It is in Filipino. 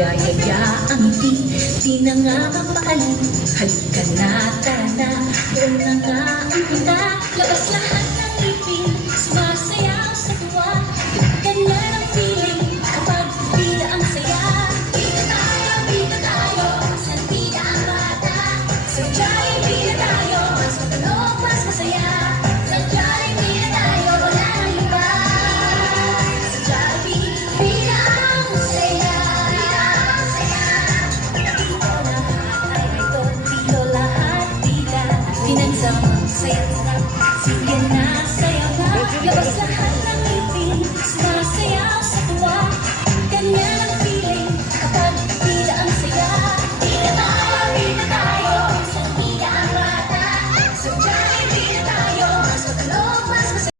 nagyayaya ang ngiti, di na nga mapaalim. Halika na, tara na, doon na nga ang punta, labas lahat